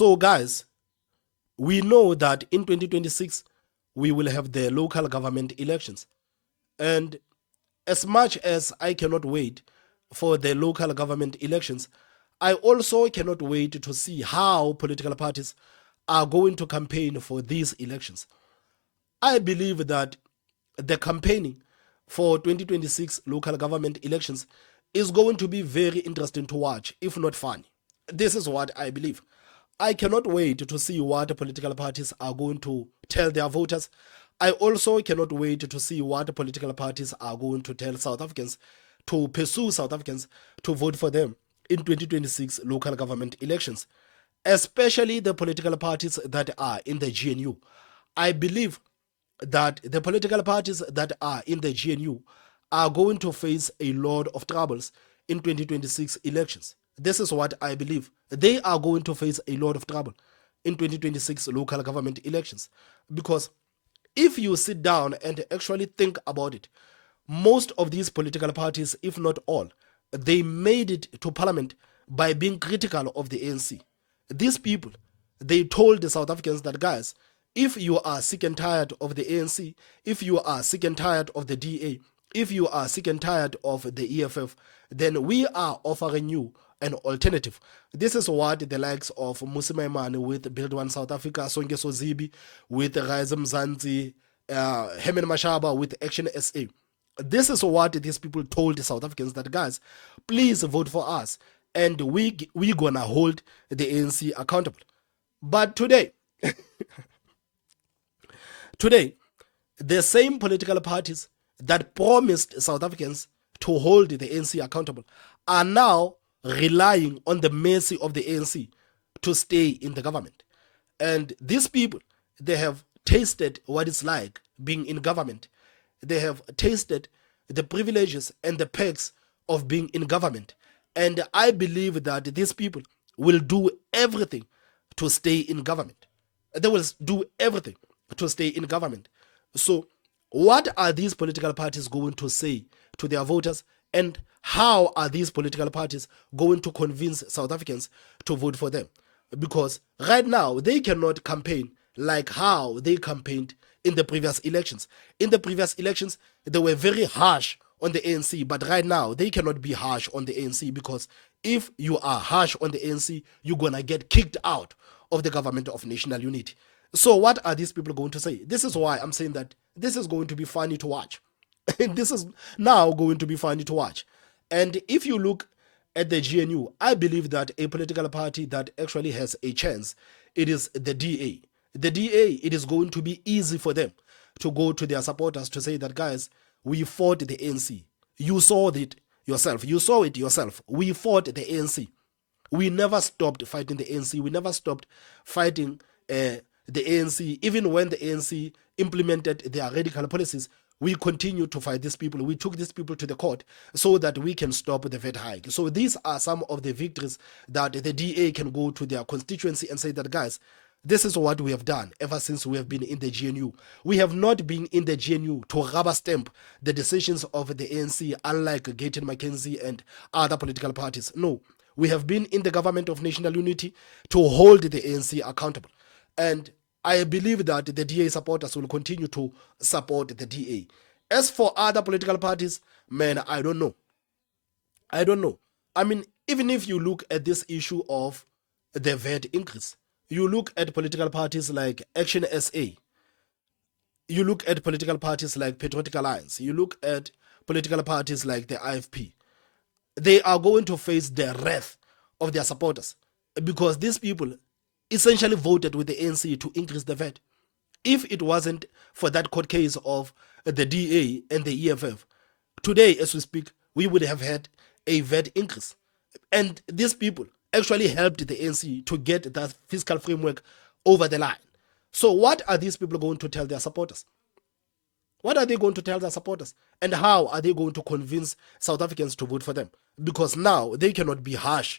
So guys, we know that in 2026, we will have the local government elections. And as much as I cannot wait for the local government elections, I also cannot wait to see how political parties are going to campaign for these elections. I believe that the campaigning for 2026 local government elections is going to be very interesting to watch, if not fun. This is what I believe. I cannot wait to see what political parties are going to tell their voters. I also cannot wait to see what political parties are going to tell South Africans, to pursue South Africans to vote for them in 2026 local government elections, especially the political parties that are in the GNU. I believe that the political parties that are in the GNU are going to face a lot of troubles in 2026 elections. This is what I believe. They are going to face a lot of trouble in 2026 local government elections, because if you sit down and actually think about it, most of these political parties, if not all, they made it to parliament by being critical of the ANC. These people, they told the South Africans that, guys, if you are sick and tired of the ANC, if you are sick and tired of the DA, if you are sick and tired of the EFF, then we are offering you an alternative. This is what the likes of Musimaimane with Build One South Africa, Sonke Sozibi with Rise Mzansi, Hemen Mashaba with Action SA. This is what these people told the South Africans, that, guys, please vote for us and we gonna hold the ANC accountable. But today, the same political parties that promised South Africans to hold the ANC accountable are now relying on the mercy of the ANC to stay in the government. And these people, they have tasted what it's like being in government. They have tasted the privileges and the perks of being in government. And I believe that these people will do everything to stay in government. They will do everything to stay in government. So what are these political parties going to say to their voters, and how are these political parties going to convince South Africans to vote for them? Because right now they cannot campaign like how they campaigned in the previous elections. In the previous elections, they were very harsh on the ANC, but right now they cannot be harsh on the ANC, because if you are harsh on the ANC, you're gonna get kicked out of the government of national unity. So what are these people going to say? This is why I'm saying that this is going to be funny to watch. This is now going to be funny to watch. And if you look at the GNU, I believe that a political party that actually has a chance, it is the DA. The DA, it is going to be easy for them to go to their supporters to say that, guys, we fought the ANC. You saw it yourself. You saw it yourself. We fought the ANC. We never stopped fighting the ANC. We never stopped fighting the ANC. Even when the ANC implemented their radical policies, we continued to fight these people. We took these people to the court so that we can stop the VAT hike. So these are some of the victories that the DA can go to their constituency and say that, guys, this is what we have done ever since we have been in the GNU. We have not been in the GNU to rubber stamp the decisions of the ANC, unlike Gayton McKenzie and other political parties. No, we have been in the government of national unity to hold the ANC accountable. And I believe that the DA supporters will continue to support the DA. As for other political parties, man, I don't know. I don't know. I mean, even if you look at this issue of the VAT increase, you look at political parties like Action SA, you look at political parties like Patriotic Alliance, you look at political parties like the IFP, they are going to face the wrath of their supporters, because these people essentially voted with the ANC to increase the VAT. If it wasn't for that court case of the DA and the EFF, today, as we speak, we would have had a VAT increase. And these people actually helped the ANC to get that fiscal framework over the line. So what are these people going to tell their supporters? What are they going to tell their supporters? And how are they going to convince South Africans to vote for them? Because now they cannot be harsh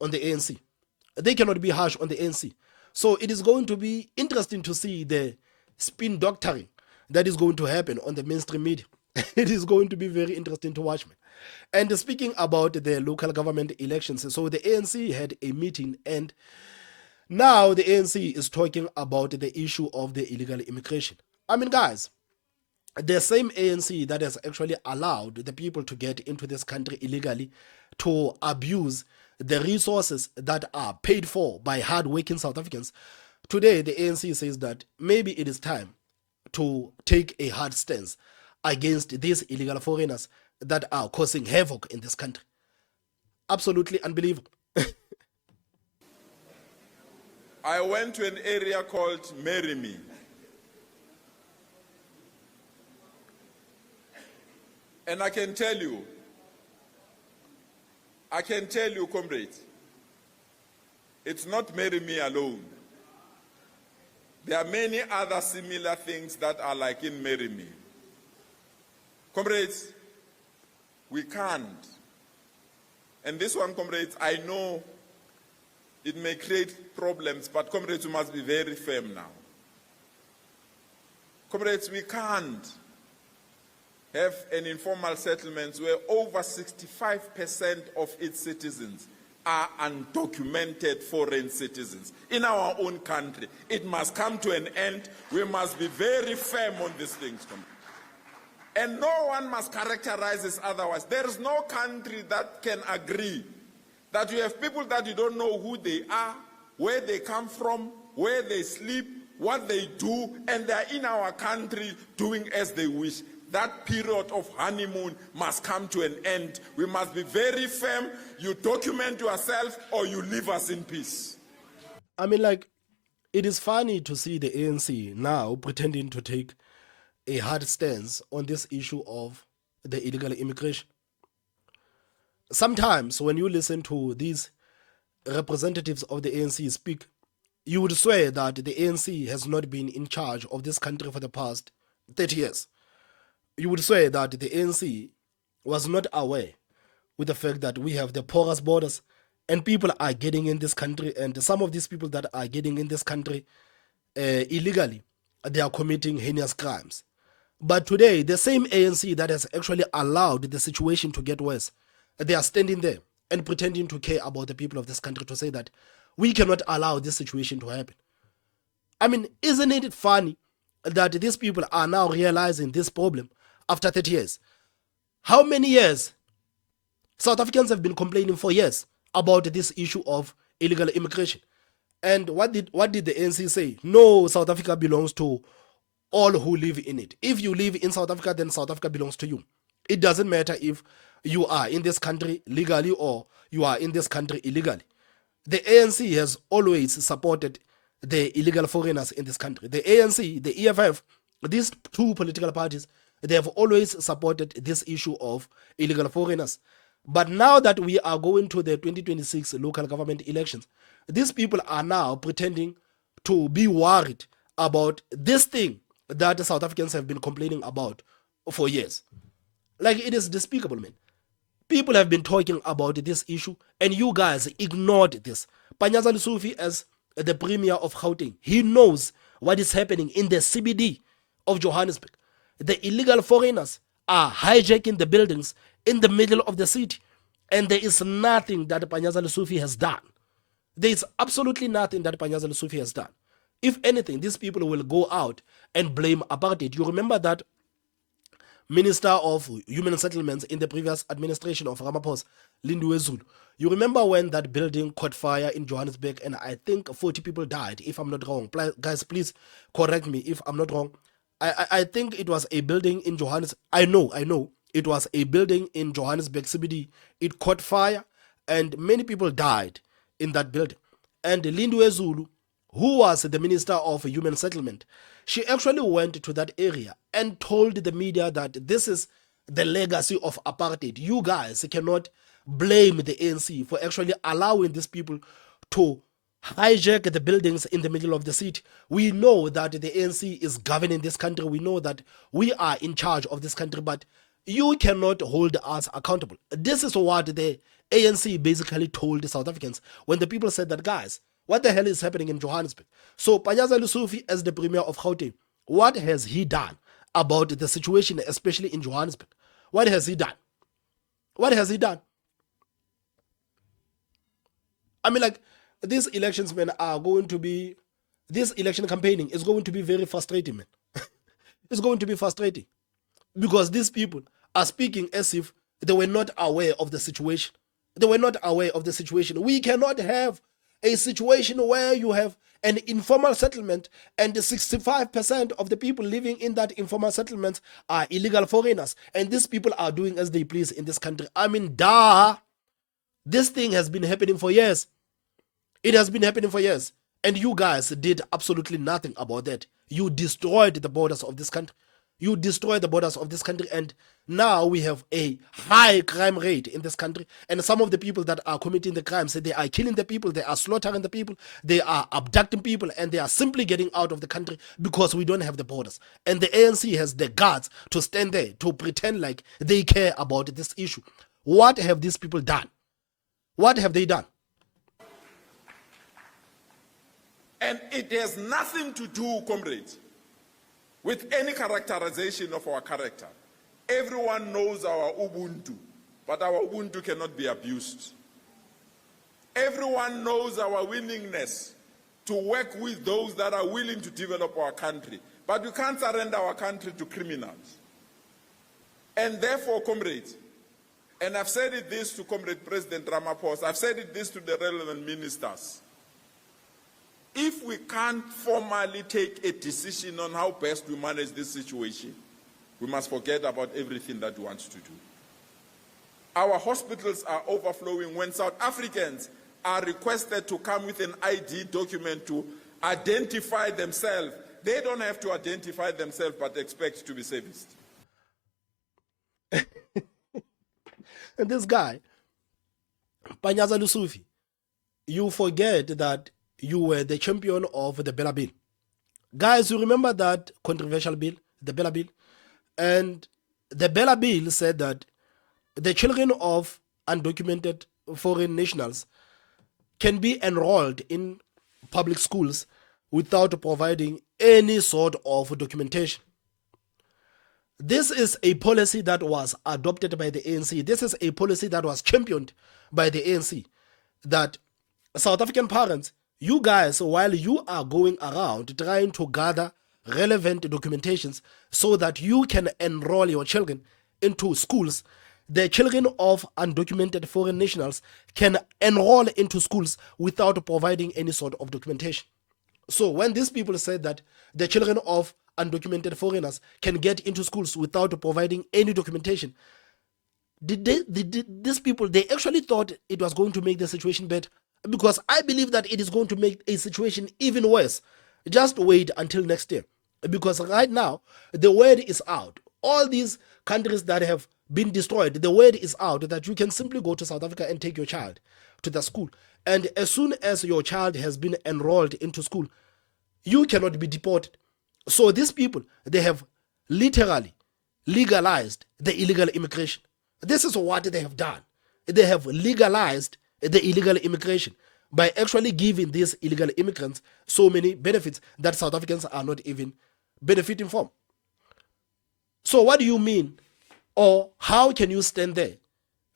on the ANC. They cannot be harsh on the ANC. So it is going to be interesting to see the spin doctoring that is going to happen on the mainstream media. It is going to be very interesting to watch, man. And speaking about the local government elections, so the ANC had a meeting, and Now the ANC is talking about the issue of the illegal immigration. I mean, guys, the same ANC that has actually allowed the people to get into this country illegally, to abuse the resources that are paid for by hard-working South Africans, today the ANC says that maybe it is time to take a hard stance against these illegal foreigners that are causing havoc in this country. Absolutely unbelievable. I went to an area called Marry Me. And I can tell you, comrades, it's not Marry Me alone. There are many other similar things that are like in Marry Me. Comrades, we can't. And this one, comrades, I know it may create problems, but comrades, we must be very firm now. Comrades, we can't have an informal settlement where over 65% of its citizens are undocumented foreign citizens in our own country. It must come to an end. We must be very firm on these things. And no one must characterize this otherwise. There is no country that can agree that you have people that you don't know who they are, where they come from, where they sleep, what they do, and they're in our country doing as they wish. That period of honeymoon must come to an end. We must be very firm. You document yourself or you leave us in peace. I mean, like, it is funny to see the ANC now pretending to take a hard stance on this issue of the illegal immigration. Sometimes when you listen to these representatives of the ANC speak, you would swear that the ANC has not been in charge of this country for the past 30 years. You would swear that the ANC was not aware with the fact that we have the porous borders and people are getting in this country, and some of these people that are getting in this country illegally, they are committing heinous crimes. But today, the same ANC that has actually allowed the situation to get worse, they are standing there and pretending to care about the people of this country, to say that we cannot allow this situation to happen. I mean, isn't it funny that these people are now realizing this problem after 30 years? How many years? South Africans have been complaining for years about this issue of illegal immigration. And what did the ANC say? No, South Africa belongs to all who live in it. If you live in South Africa, then South Africa belongs to you. It doesn't matter if you are in this country legally or you are in this country illegally. The ANC has always supported the illegal foreigners in this country. The ANC, the EFF, these two political parties, they have always supported this issue of illegal foreigners. But now that we are going to the 2026 local government elections, these people are now pretending to be worried about this thing that South Africans have been complaining about for years. Like, it is despicable, man. People have been talking about this issue and you guys ignored this. Panyaza Lesufi, as the premier of Gauteng, he knows what is happening in the CBD of Johannesburg. The illegal foreigners are hijacking the buildings in the middle of the city, and there is nothing that Panyaza Lesufi has done. There is absolutely nothing that Panyaza Lesufi has done. If anything, these people will go out and blame apartheid. You remember that Minister of Human Settlements in the previous administration of Ramaphosa, Lindiwe Zulu. You remember when that building caught fire in Johannesburg and I think 40 people died, if I'm not wrong. Guys, please correct me if I'm not wrong. I think it was a building in Johannesburg. I know. It was a building in Johannesburg CBD. It caught fire and many people died in that building. And Lindiwe Zulu, who was the Minister of Human Settlement, she actually went to that area and told the media that this is the legacy of apartheid. You guys cannot blame the ANC for actually allowing these people to hijack the buildings in the middle of the city. We know that the ANC is governing this country. We know that we are in charge of this country, but you cannot hold us accountable. This is what the ANC basically told the South Africans when the people said that, guys, what the hell is happening in Johannesburg? So Panyaza Lesufi, as the premier of Gauteng, what has he done about the situation, especially in Johannesburg? What has he done? What has he done? I mean, like, these elections, man, are going to be, this election campaigning is going to be very frustrating, man. It's going to be frustrating because these people are speaking as if they were not aware of the situation. They were not aware of the situation. We cannot have a situation where you have an informal settlement and 65% of the people living in that informal settlement are illegal foreigners, and these people are doing as they please in this country. I mean, duh. This thing has been happening for years. It has been happening for years. And you guys did absolutely nothing about that. You destroyed the borders of this country. You destroyed the borders of this country, and now we have a high crime rate in this country. And some of the people that are committing the crimes, they are killing the people, they are slaughtering the people, they are abducting people, and they are simply getting out of the country because we don't have the borders. And the ANC has the guts to stand there to pretend like they care about this issue. What have these people done? What have they done? And it has nothing to do, comrades, with any characterization of our character. Everyone knows our Ubuntu, but our Ubuntu cannot be abused. Everyone knows our willingness to work with those that are willing to develop our country, but we can't surrender our country to criminals. And therefore, comrades, and I've said this to Comrade President Ramaphosa, I've said this to the relevant ministers, if we can't formally take a decision on how best we manage this situation, we must forget about everything that we want to do. Our hospitals are overflowing. When South Africans are requested to come with an ID document to identify themselves, they don't have to identify themselves but expect to be serviced. And this guy, Panyaza Lesufi, you forget that you were the champion of the Bella Bill. Guys, you remember that controversial bill, the Bella Bill? And the Bella Bill said that the children of undocumented foreign nationals can be enrolled in public schools without providing any sort of documentation. This is a policy that was adopted by the ANC. This is a policy that was championed by the ANC, that South African parents, you guys, while you are going around trying to gather relevant documentations so that you can enroll your children into schools, the children of undocumented foreign nationals can enroll into schools without providing any sort of documentation. So when these people said that the children of undocumented foreigners can get into schools without providing any documentation, these people, they actually thought it was going to make the situation better? Because I believe that it is going to make a situation even worse. Just wait until next year. Because right now, the word is out. All these countries that have been destroyed, the word is out that you can simply go to South Africa and take your child to the school. And as soon as your child has been enrolled into school, you cannot be deported. So these people, they have literally legalized the illegal immigration. This is what they have done. They have legalized the illegal immigration by actually giving these illegal immigrants so many benefits that South Africans are not even benefiting from. So what do you mean, or how can you stand there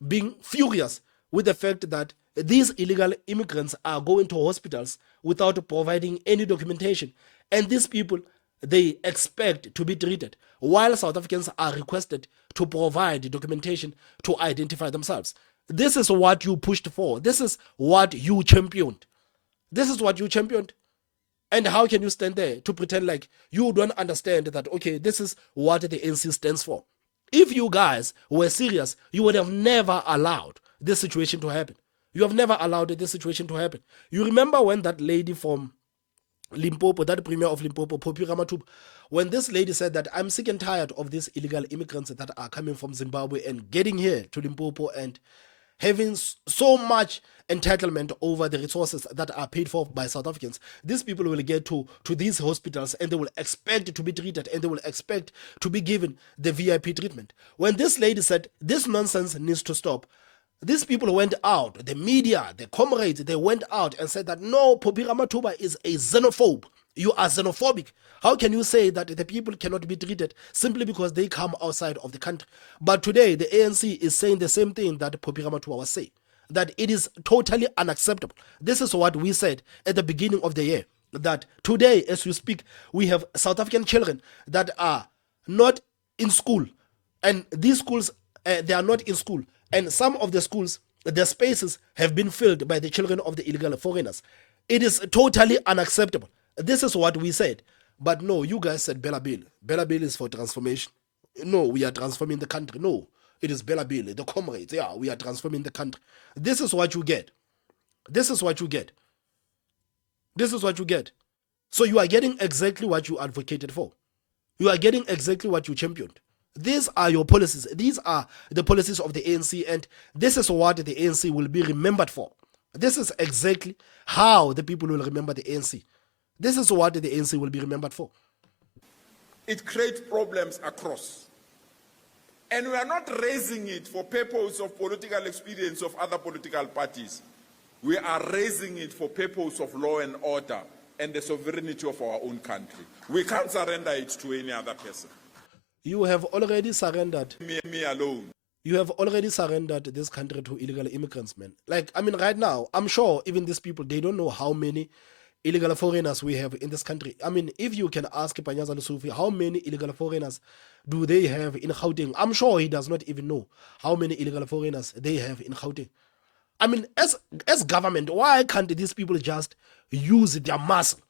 being furious with the fact that these illegal immigrants are going to hospitals without providing any documentation, and these people, they expect to be treated, while South Africans are requested to provide documentation to identify themselves? This is what you pushed for. This is what you championed. This is what you championed. And how can you stand there to pretend like you don't understand that, okay, this is what the ANC stands for? If you guys were serious, you would have never allowed this situation to happen. You have never allowed this situation to happen. You remember when that lady from Limpopo, that premier of Limpopo, Popi Ramathuba, when this lady said that I'm sick and tired of these illegal immigrants that are coming from Zimbabwe and getting here to Limpopo and having so much entitlement over the resources that are paid for by South Africans, these people will get to these hospitals and they will expect to be treated and they will expect to be given the VIP treatment. When this lady said this nonsense needs to stop, these people went out, the media, the comrades, they went out and said that no, Popi Ramathuba is a xenophobe. You are xenophobic. How can you say that the people cannot be treated simply because they come outside of the country? But today, the ANC is saying the same thing that Popi Ramathuba was saying. that it is totally unacceptable. This is what we said at the beginning of the year, that today, as we speak, we have South African children that are not in school, and these schools, they are not in school, and some of the schools, the spaces have been filled by the children of the illegal foreigners. It is totally unacceptable. This is what we said. But no, you guys said Bella Bill. Bella Bill is for transformation. No, we are transforming the country. No, it is Bella Bill, the comrades. Yeah, we are transforming the country. This is what you get. This is what you get. This is what you get. So you are getting exactly what you advocated for. You are getting exactly what you championed. These are your policies. These are the policies of the ANC, and this is what the ANC will be remembered for. This is exactly how the people will remember the ANC. This is what the ANC will be remembered for. It creates problems across. And we are not raising it for purpose of political experience of other political parties. We are raising it for purpose of law and order and the sovereignty of our own country. We can't surrender it to any other person. You have already surrendered. Me alone. You have already surrendered this country to illegal immigrants, man. Like, I mean, right now, I'm sure even these people, they don't know how many illegal foreigners we have in this country. I mean, if you can ask Panyaza Lesufi, how many illegal foreigners do they have in Gauteng? I'm sure he does not even know how many illegal foreigners they have in Gauteng. I mean, as government, why can't these people just use their muscle?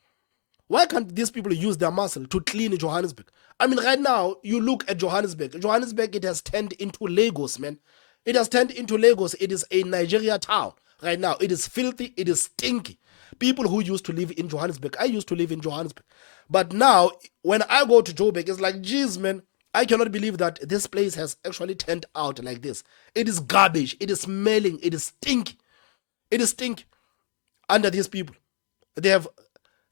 Why can't these people use their muscle to clean Johannesburg? I mean, right now, you look at Johannesburg. Johannesburg, it has turned into Lagos, man. It has turned into Lagos. It is a Nigeria town right now. It is filthy. It is stinky. People who used to live in Johannesburg, I used to live in Johannesburg. But now, when I go to Joburg, it's like, geez, man, I cannot believe that this place has actually turned out like this. It is garbage. It is smelling. It is stinky. It is stinky under these people. They have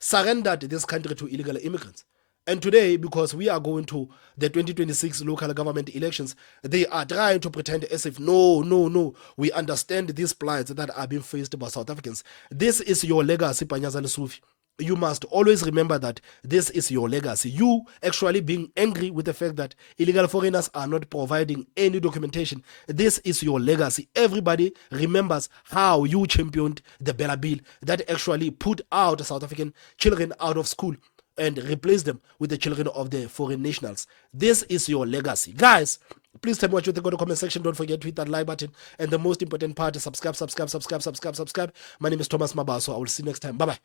surrendered this country to illegal immigrants. And today, because we are going to the 2026 local government elections, they are trying to pretend as if, no, we understand these plights that are being faced by South Africans. This is your legacy, Panyaza Lesufi. You must always remember that this is your legacy. You actually being angry with the fact that illegal foreigners are not providing any documentation. This is your legacy. Everybody remembers how you championed the Bella Bill that actually put out South African children out of school and replace them with the children of the foreign nationals. This is your legacy. Guys, please tell me what you think in the comment section. Don't forget to hit that like button. And the most important part is subscribe. My name is Thomas Mabaso. I will see you next time. Bye-bye.